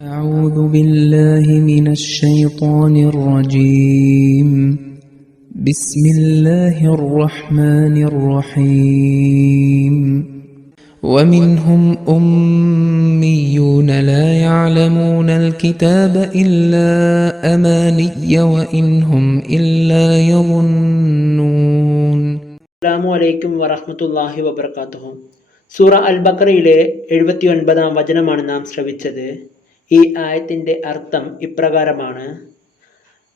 أعوذ بالله من الشيطان الرجيم بسم الله الرحمن الرحيم ومنهم أميون لا يعلمون الكتاب إلا أماني وإن هم إلا يظنون. അസ്സലാമു അലൈക്കും വറഹ്മത്തുള്ളാഹി വബറകാതുഹു. സൂറ അൽ ബഖറയിലെ 79-ാം വചനമാണ് നാം ശ്രവിച്ചത്. ഈ ആയത്തിന്റെ അർത്ഥം ഇപ്രകാരമാണ്: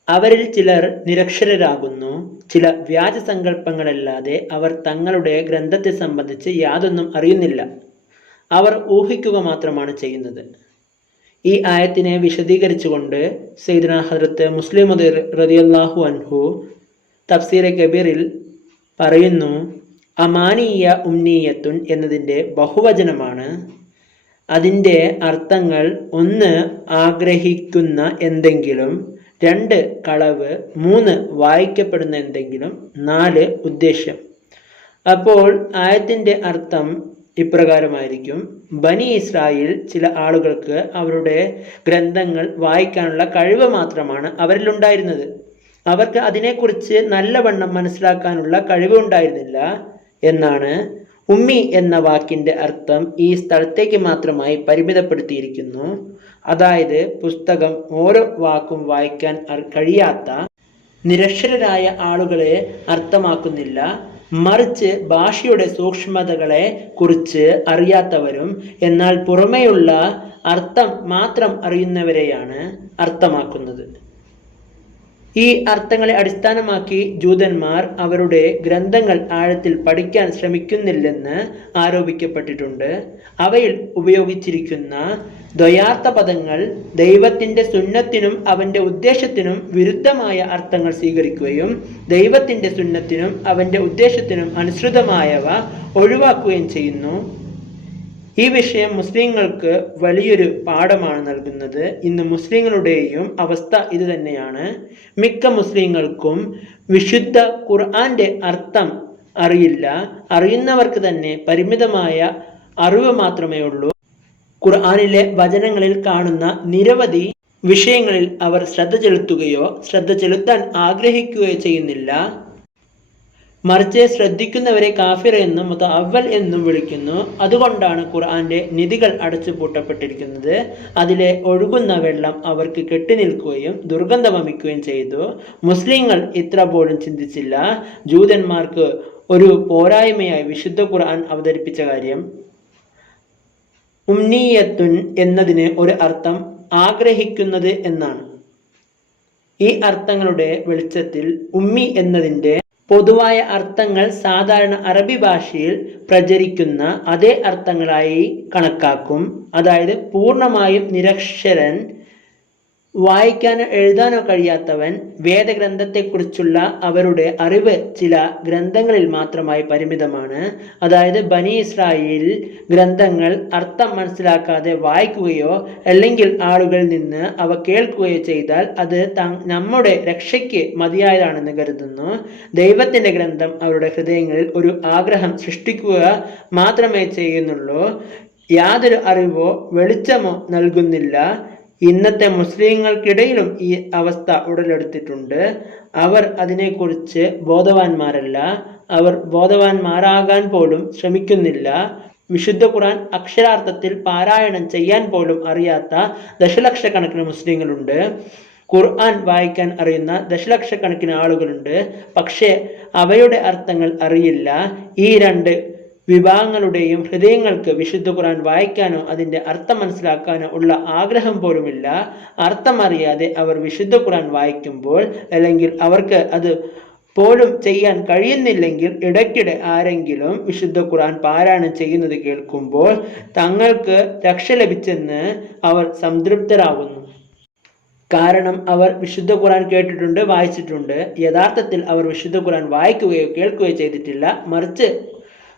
അവരിൽ ചിലർ നിരക്ഷരരാകുന്നു. ചില വ്യാജ സങ്കല്പങ്ങളല്ലാതെ അവർ തങ്ങളുടെ ഗ്രന്ഥത്തെ സംബന്ധിച്ച് യാതൊന്നും അറിയുന്നില്ല. അവർ ഊഹിക്കുക മാത്രമാണ് ചെയ്യുന്നത്. ഈ ആയത്തിനെ വിശദീകരിച്ചുകൊണ്ട് സയ്യിദ്നാ ഹദ്റത്ത് മുസ്ലിം റളിയല്ലാഹു അൻഹു തഫ്സീറെ കബീറിൽ പറയുന്നു, അമാനിയ ഉംനീയത്തുൻ എന്നതിൻ്റെ ബഹുവചനമാണ്. അതിൻ്റെ അർത്ഥങ്ങൾ: 1 ആഗ്രഹിക്കുന്ന എന്തെങ്കിലും, 2 കളവ്, 3 വായിക്കപ്പെടുന്ന എന്തെങ്കിലും, 4 ഉദ്ദേശ്യം. അപ്പോൾ ആയത്തിൻ്റെ അർത്ഥം ഇപ്രകാരമായിരിക്കും: ബനി ഇസ്രായേൽ ചില ആളുകൾക്ക് അവരുടെ ഗ്രന്ഥങ്ങൾ വായിക്കാനുള്ള കഴിവ് മാത്രമാണ് അവരിലുണ്ടായിരുന്നത്. അവർക്ക് അതിനെക്കുറിച്ച് നല്ലവണ്ണം മനസ്സിലാക്കാനുള്ള കഴിവ് ഉണ്ടായിരുന്നില്ല എന്നാണ്. ഉമ്മി എന്ന വാക്കിൻ്റെ അർത്ഥം ഈ സ്ഥലത്തേക്ക് മാത്രമായി പരിമിതപ്പെടുത്തിയിരിക്കുന്നു. അതായത് പുസ്തകം ഓരോ വാക്കും വായിക്കാൻ കഴിയാത്ത നിരക്ഷരരായ ആളുകളെ അർത്ഥമാക്കുന്നില്ല, മറിച്ച് ഭാഷയുടെ സൂക്ഷ്മതകളെ കുറിച്ച് അറിയാത്തവരും എന്നാൽ പുറമേയുള്ള അർത്ഥം മാത്രം അറിയുന്നവരെയാണ് അർത്ഥമാക്കുന്നത്. ഈ അർത്ഥങ്ങളെ അടിസ്ഥാനമാക്കി ജൂതന്മാർ അവരുടെ ഗ്രന്ഥങ്ങൾ ആഴത്തിൽ പഠിക്കാൻ ശ്രമിക്കുന്നില്ലെന്ന് ആരോപിക്കപ്പെട്ടിട്ടുണ്ട്. അവയിൽ ഉപയോഗിച്ചിരിക്കുന്ന ദ്വയാർത്ഥ പദങ്ങൾ ദൈവത്തിൻ്റെ സുന്നത്തിനും അവൻ്റെ ഉദ്ദേശത്തിനും വിരുദ്ധമായ അർത്ഥങ്ങൾ സ്വീകരിക്കുകയും ദൈവത്തിൻ്റെ സുന്നത്തിനും അവൻ്റെ ഉദ്ദേശത്തിനും അനുസൃതമായവ ഒഴിവാക്കുകയും ചെയ്യുന്നു. ഈ വിഷയം മുസ്ലിങ്ങൾക്ക് വലിയൊരു പാഠമാണ് നൽകുന്നത്. ഇന്ന് മുസ്ലിങ്ങളുടെയും അവസ്ഥ ഇത് തന്നെയാണ്. മിക്ക മുസ്ലിങ്ങൾക്കും വിശുദ്ധ ഖുർആന്റെ അർത്ഥം അറിയില്ല. അറിയുന്നവർക്ക് തന്നെ പരിമിതമായ അറിവ് മാത്രമേ ഉള്ളൂ. ഖുർആനിലെ വചനങ്ങളിൽ കാണുന്ന നിരവധി വിഷയങ്ങളിൽ അവർ ശ്രദ്ധ ചെലുത്താൻ ആഗ്രഹിക്കുകയോ ചെയ്യുന്നില്ല. മറിച്ച് ശ്രദ്ധിക്കുന്നവരെ കാഫിർ എന്നും മുതഅവ്വൽ എന്നും വിളിക്കുന്നു. അതുകൊണ്ടാണ് ഖുർആന്റെ നിധികൾ അടച്ചുപൂട്ടപ്പെട്ടിരിക്കുന്നത്. അതിലെ ഒഴുകുന്ന വെള്ളം അവർക്ക് കെട്ടിനിൽക്കുകയും ദുർഗന്ധം വമിക്കുകയും ചെയ്തു. മുസ്ലിങ്ങൾ ഇത്ര പോലും ചിന്തിച്ചില്ല. ജൂതന്മാർക്ക് ഒരു പോരായ്മയായി വിശുദ്ധ ഖുർആൻ അവതരിപ്പിച്ച കാര്യം. ഉംനീയത്തുൻ എന്നതിന് ഒരു അർത്ഥം ആഗ്രഹിക്കുന്നത് എന്നാണ്. ഈ അർത്ഥങ്ങളുടെ വെളിച്ചത്തിൽ ഉമ്മി എന്നതിൻ്റെ പൊതുവായ അർത്ഥങ്ങൾ സാധാരണ അറബി ഭാഷയിൽ പ്രചരിക്കുന്ന അതേ അർത്ഥങ്ങളായി കണക്കാക്കും. അതായത് പൂർണ്ണമായും നിരക്ഷരൻ, വായിക്കാനോ എഴുതാനോ കഴിയാത്തവൻ, വേദഗ്രന്ഥത്തെക്കുറിച്ചുള്ള അവരുടെ അറിവ് ചില ഗ്രന്ഥങ്ങളിൽ മാത്രമായി പരിമിതമാണ്. അതായത് ബനി ഇസ്രായേൽ ഗ്രന്ഥങ്ങൾ അർത്ഥം മനസ്സിലാക്കാതെ വായിക്കുകയോ അല്ലെങ്കിൽ ആളുകളിൽ നിന്ന് അവ കേൾക്കുകയോ ചെയ്താൽ അത് നമ്മുടെ രക്ഷയ്ക്ക് മതിയായതാണെന്ന് കരുതുന്നു. ദൈവത്തിൻ്റെ ഗ്രന്ഥം അവരുടെ ഹൃദയങ്ങളിൽ ഒരു ആഗ്രഹം സൃഷ്ടിക്കുക മാത്രമേ ചെയ്യുന്നുള്ളൂ. യാതൊരു അറിവോ വെളിച്ചമോ നൽകുന്നില്ല. ഇന്നത്തെ മുസ്ലിങ്ങൾക്കിടയിലും ഈ അവസ്ഥ ഉടലെടുത്തിട്ടുണ്ട്. അവർ അതിനെക്കുറിച്ച് ബോധവാന്മാരല്ല. അവർ ബോധവാന്മാരാകാൻ പോലും ശ്രമിക്കുന്നില്ല. വിശുദ്ധ ഖുർആൻ അക്ഷരാർത്ഥത്തിൽ പാരായണം ചെയ്യാൻ പോലും അറിയാത്ത ദശലക്ഷക്കണക്കിന് മുസ്ലിങ്ങളുണ്ട്. ഖുർആൻ വായിക്കാൻ അറിയുന്ന ദശലക്ഷക്കണക്കിന് ആളുകളുണ്ട്. പക്ഷേ അവയുടെ അർത്ഥങ്ങൾ അറിയില്ല. ഈ 2 വിഭാഗങ്ങളുടെയും ഹൃദയങ്ങൾക്ക് വിശുദ്ധ ഖുർആൻ വായിക്കാനോ അതിൻ്റെ അർത്ഥം മനസ്സിലാക്കാനോ ഉള്ള ആഗ്രഹം പോലുമില്ല. അർത്ഥം അറിയാതെ അവർ വിശുദ്ധ ഖുർആൻ വായിക്കുമ്പോൾ അല്ലെങ്കിൽ അവർക്ക് അത് പോലും ചെയ്യാൻ കഴിയുന്നില്ലെങ്കിൽ ഇടയ്ക്കിടെ ആരെങ്കിലും വിശുദ്ധ ഖുർആൻ പാരായണം ചെയ്യുന്നത് കേൾക്കുമ്പോൾ തങ്ങൾക്ക് രക്ഷ ലഭിച്ചെന്ന് അവർ സംതൃപ്തരാകുന്നു. കാരണം അവർ വിശുദ്ധ ഖുർആൻ കേട്ടിട്ടുണ്ട്, വായിച്ചിട്ടുണ്ട്. യഥാർത്ഥത്തിൽ അവർ വിശുദ്ധ ഖുർആൻ വായിക്കുകയോ കേൾക്കുകയോ ചെയ്തിട്ടില്ല. മറിച്ച്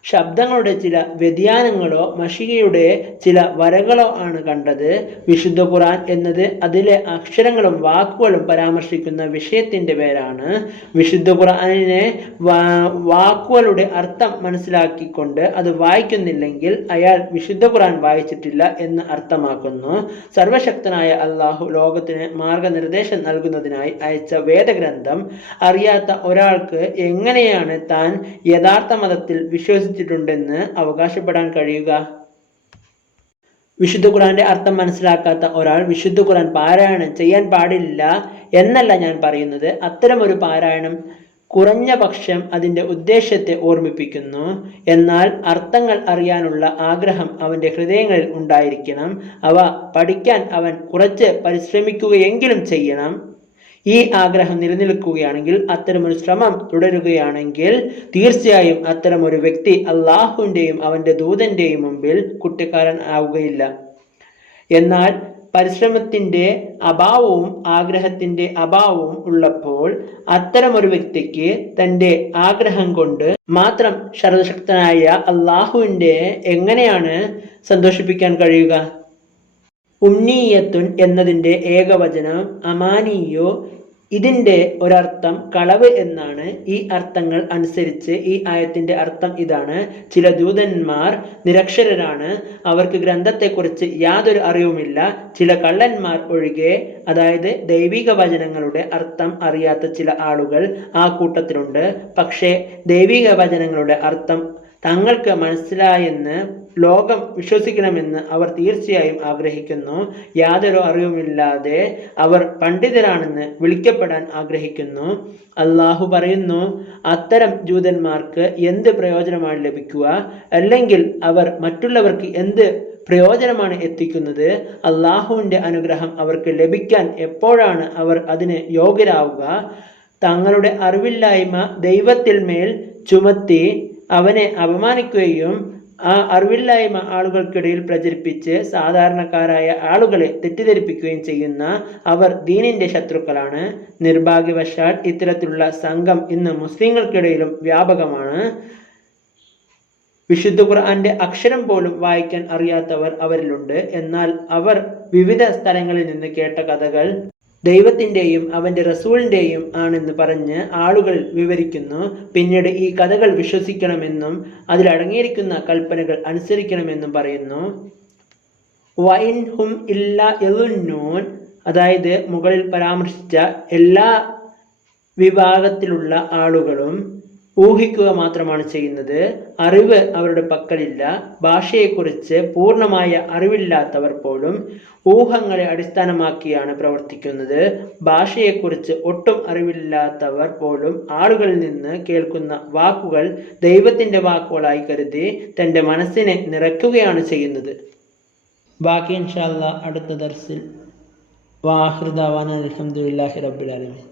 ശബ്ദങ്ങളുടെ ചില വ്യതിയാനങ്ങളോ മഷികയുടെ ചില വരകളോ ആണ് കണ്ടത്. വിശുദ്ധ ഖുർആൻ എന്നത് അതിലെ അക്ഷരങ്ങളും വാക്കുകളും പരാമർശിക്കുന്ന വിഷയത്തിന്റെ പേരാണ്. വിശുദ്ധ ഖുർആനിനെ വാക്കുകളുടെ അർത്ഥം മനസ്സിലാക്കിക്കൊണ്ട് അത് വായിക്കുന്നില്ലെങ്കിൽ അയാൾ വിശുദ്ധ ഖുർആൻ വായിച്ചിട്ടില്ല എന്ന് അർത്ഥമാക്കുന്നു. സർവശക്തനായ അള്ളാഹു ലോകത്തിന് മാർഗനിർദ്ദേശം നൽകുന്നതിനായി അയച്ച വേദഗ്രന്ഥം അറിയാത്ത ഒരാൾക്ക് എങ്ങനെയാണ് താൻ യഥാർത്ഥ മതത്തിൽ വിശ്വസിച്ചിട്ടുണ്ടെന്ന് അവകാശപ്പെടാൻ കഴിയുക? വിശുദ്ധ ഖുർആന്റെ അർത്ഥം മനസ്സിലാക്കാത്ത ഒരാൾ വിശുദ്ധ ഖുർആൻ പാരായണം ചെയ്യാൻ പാടില്ല എന്നല്ല ഞാൻ പറയുന്നത്. അത്തരമൊരു പാരായണം കുറഞ്ഞ പക്ഷം അതിൻ്റെ ഉദ്ദേശ്യത്തെ ഓർമ്മിപ്പിക്കുന്നു. എന്നാൽ അർത്ഥങ്ങൾ അറിയാനുള്ള ആഗ്രഹം അവൻ്റെ ഹൃദയങ്ങളിൽ ഉണ്ടായിരിക്കണം. അവ പഠിക്കാൻ അവൻ കുറച്ച് പരിശ്രമിക്കുകയെങ്കിലും ചെയ്യണം. ഈ ആഗ്രഹം നിലനിൽക്കുകയാണെങ്കിൽ, അത്തരമൊരു ശ്രമം തുടരുകയാണെങ്കിൽ തീർച്ചയായും അത്തരമൊരു വ്യക്തി അള്ളാഹുവിൻ്റെയും അവൻ്റെ ദൂതൻ്റെയും മുമ്പിൽ കുറ്റക്കാരൻ ആവുകയില്ല. എന്നാൽ പരിശ്രമത്തിൻ്റെ അഭാവവും ആഗ്രഹത്തിൻ്റെ അഭാവവും ഉള്ളപ്പോൾ അത്തരമൊരു വ്യക്തിക്ക് തൻ്റെ ആഗ്രഹം കൊണ്ട് മാത്രം സർവശക്തനായ അള്ളാഹുവിൻ്റെ എങ്ങനെയാണ് സന്തോഷിപ്പിക്കാൻ കഴിയുക? ഉമ്നീയത്തുൻ എന്നതിൻ്റെ ഏകവചനം അമാനിയോ. ഇതിൻ്റെ ഒരർത്ഥം കളവ് എന്നാണ്. ഈ അർത്ഥങ്ങൾ അനുസരിച്ച് ഈ ആയത്തിൻ്റെ അർത്ഥം ഇതാണ്: ചില ദൂതന്മാർ നിരക്ഷരരാണ്, അവർക്ക് ഗ്രന്ഥത്തെക്കുറിച്ച് യാതൊരു അറിവുമില്ല. ചില കള്ളന്മാർ ഒഴികെ, അതായത് ദൈവിക വചനങ്ങളുടെ അർത്ഥം അറിയാത്ത ചില ആളുകൾ ആ കൂട്ടത്തിലുണ്ട്. പക്ഷേ ദൈവിക വചനങ്ങളുടെ അർത്ഥം തങ്ങൾക്ക് മനസ്സിലായെന്ന് ലോകം വിശ്വസിക്കണമെന്ന് അവർ തീർച്ചയായും ആഗ്രഹിക്കുന്നു. യാതൊരു അറിവുമില്ലാതെ അവർ പണ്ഡിതരാണെന്ന് വിളിക്കപ്പെടാൻ ആഗ്രഹിക്കുന്നു. അള്ളാഹു പറയുന്നു, അത്തരം ജൂതന്മാർക്ക് എന്ത് പ്രയോജനമാണ് ലഭിക്കുക? അല്ലെങ്കിൽ അവർ മറ്റുള്ളവർക്ക് എന്ത് പ്രയോജനമാണ് എത്തിക്കുന്നത്? അള്ളാഹുവിൻ്റെ അനുഗ്രഹം അവർക്ക് ലഭിക്കാൻ എപ്പോഴാണ് അവർ അതിന് യോഗ്യരാവുക? തങ്ങളുടെ അറിവില്ലായ്മ ദൈവത്തിൽ മേൽ ചുമത്തി അവനെ അപമാനിക്കുകയും ആ അറിവില്ലായ്മ ആളുകൾക്കിടയിൽ പ്രചരിപ്പിച്ച് സാധാരണക്കാരായ ആളുകളെ തെറ്റിദ്ധരിപ്പിക്കുകയും ചെയ്യുന്ന അവർ ദീനിന്റെ ശത്രുക്കളാണ്. നിർഭാഗ്യവശാൽ ഇത്തരത്തിലുള്ള സംഘം ഇന്ന് മുസ്ലിങ്ങൾക്കിടയിലും വ്യാപകമാണ്. വിശുദ്ധ ഖുർആന്റെ അക്ഷരം പോലും വായിക്കാൻ അറിയാത്തവർ അവരിലുണ്ട്. എന്നാൽ അവർ വിവിധ സ്ഥലങ്ങളിൽ നിന്ന് കേട്ട കഥകൾ ദൈവത്തിൻ്റെയും അവൻ്റെ റസൂലിൻ്റെയും ആണെന്ന് പറഞ്ഞ് ആളുകൾ വിവരിക്കുന്നു. പിന്നീട് ഈ കഥകൾ വിശ്വസിക്കണമെന്നും അതിലടങ്ങിയിരിക്കുന്ന കൽപ്പനകൾ അനുസരിക്കണമെന്നും പറയുന്നു. വൈൻ ഹും ഇല്ലാ യളുന്നൂൻ, അതായത് മുകളിൽ പരാമർശിച്ച എല്ലാ വിഭാഗത്തിലുള്ള ആളുകളും ഊഹിക്കുക മാത്രമാണ് ചെയ്യുന്നത്. അറിവ് അവരുടെ പക്കലില്ല. ഭാഷയെക്കുറിച്ച് പൂർണ്ണമായ അറിവില്ലാത്തവർ പോലും ഊഹങ്ങളെ അടിസ്ഥാനമാക്കിയാണ് പ്രവർത്തിക്കുന്നത്. ഭാഷയെക്കുറിച്ച് ഒട്ടും അറിവില്ലാത്തവർ പോലും ആളുകളിൽ നിന്ന് കേൾക്കുന്ന വാക്കുകൾ ദൈവത്തിൻ്റെ വാക്കുകളായി കരുതി തൻ്റെ മനസ്സിനെ നിറയ്ക്കുകയാണ് ചെയ്യുന്നത്. ബാക്കി ഇൻഷാ അല്ലാഹ് അടുത്ത ദർസിൽ. വാഹിർ ദഅവാന അൽഹംദുലില്ലാഹി റബ്ബിൽ ആലമീൻ.